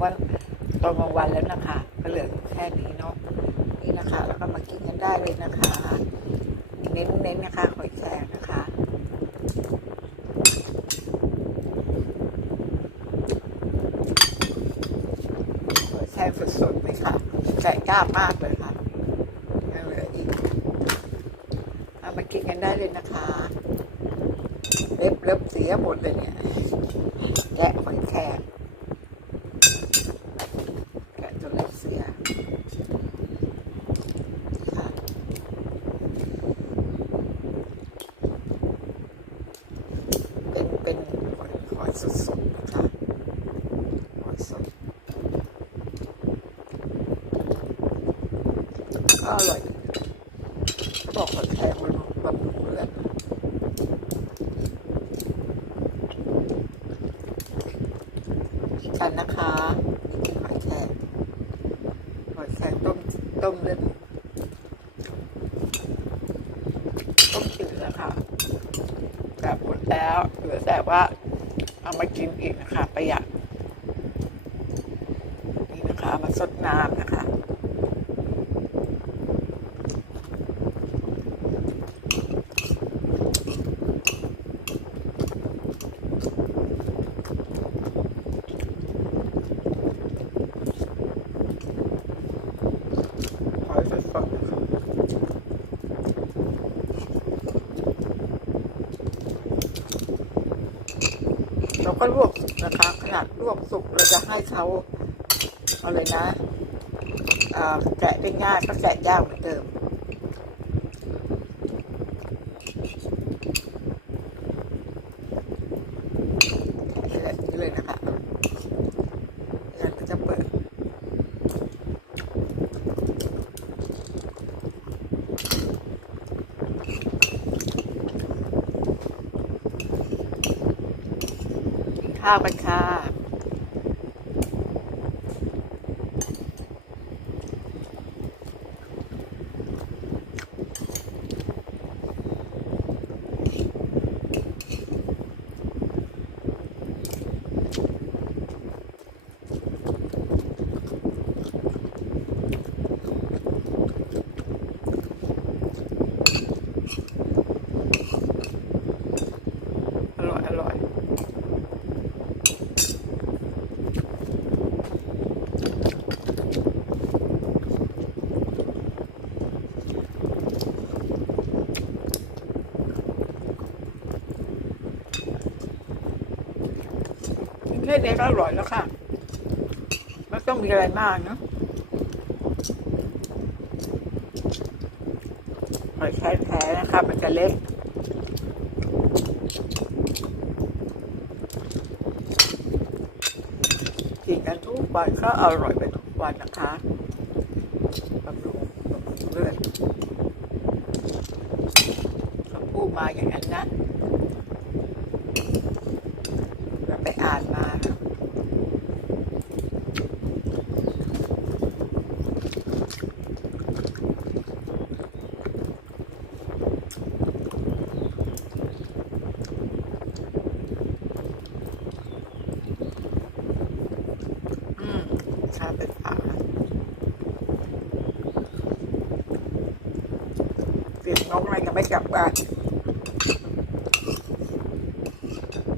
ว่าตอนกลางวันแล้วนะคะก็เหลือแค่นี้เนาะนี่นะคะ แล้วก็มากินกันได้เลยนะคะเน้นเน้นๆนะคะหอยแครงนะคะหอยแครงสดๆเลยค่ะแกะกล้ามากเลยค่ะยังเหลืออีกเอามากินกันได้เลยนะคะเล็บเล็บเสียหมดเลยเนี่ยแกะหอยแครงแกะจนเล็บ เป็นเป็นหอยสดๆนะคะหอยสดก็อร่อยดีเขาบอกหอยแครงมันบำรุงเลือดกันนะคะนี่หอยแครงหอยแครง ต้มเลือดต้มจืดนะคะแบบหมดแล้วเหลือแต่ว่าเอามากินอีกนะคะ ประหยัดนี่นะคะมาสดน้ำนะคะ หอยสดๆนะคะเรา ก็ลวกสุกนะคะ ขนาดลวกสุกเราจะให้เขาเอาเลยนะแกะเป็นง่ายก็แกะยากเหมือนเดิม แกะแบบนี้เลยนะคะแล้วก็จะเปิด กิน ข้าวกันค่ะ ค่นี้ก็อร่อยแล้วค่ะไม่ต้องมีอะไรมากเนอะหอยแครงแท้นะคะมันจะเล็กกินกันทุกวันก็อร่อยไปทุกวันนะคะบำรุงบำรุงเลือดเขาพูดมาอย่างนั้นนะเราไปอ่านมานะอืมชาเป็นฝา น้องนกอะไรยังไม่กลับบ้าน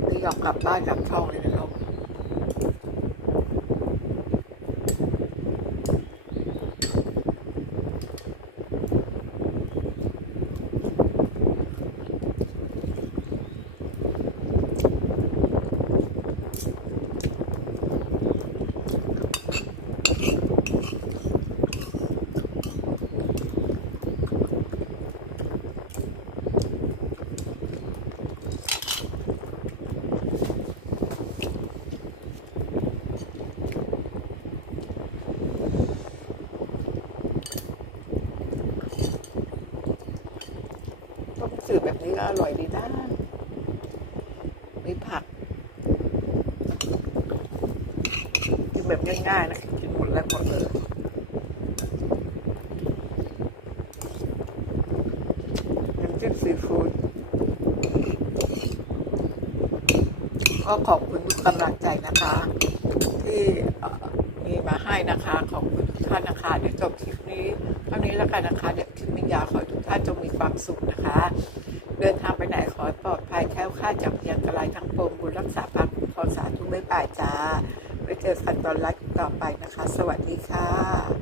ไม่ยอมกลับบ้านกลับช่องเลยนะนก ต้มจืดแบบนี้ก็อร่อยดีนะมีผักกินแบบง่ายๆนะกินหมดแล้วหมดเลยน้ำจิ้มซีฟู้ดก็ก็ขอบคุณทุกกำลังใจนะคะ ที่ เอ่มีมาให้นะคะขอบคุณทุกท่านนะคะเดี๋ยวจบคลิปนี้เท่านี้แล้วกันนะคะเดี๋ยวคลิปมิยาขอทุกท่านจงมีความสุขนะคะ เดินทางไปไหนขอปลอดภัยแค้วค่าจากพยันตรายทั้งปวงบุญรักษาพาคุ้มครองสาธุไม่ป่ายจ้าไว้เจอกันตอนไลฟ์ต่อไปนะคะ สวัสดีค่ะ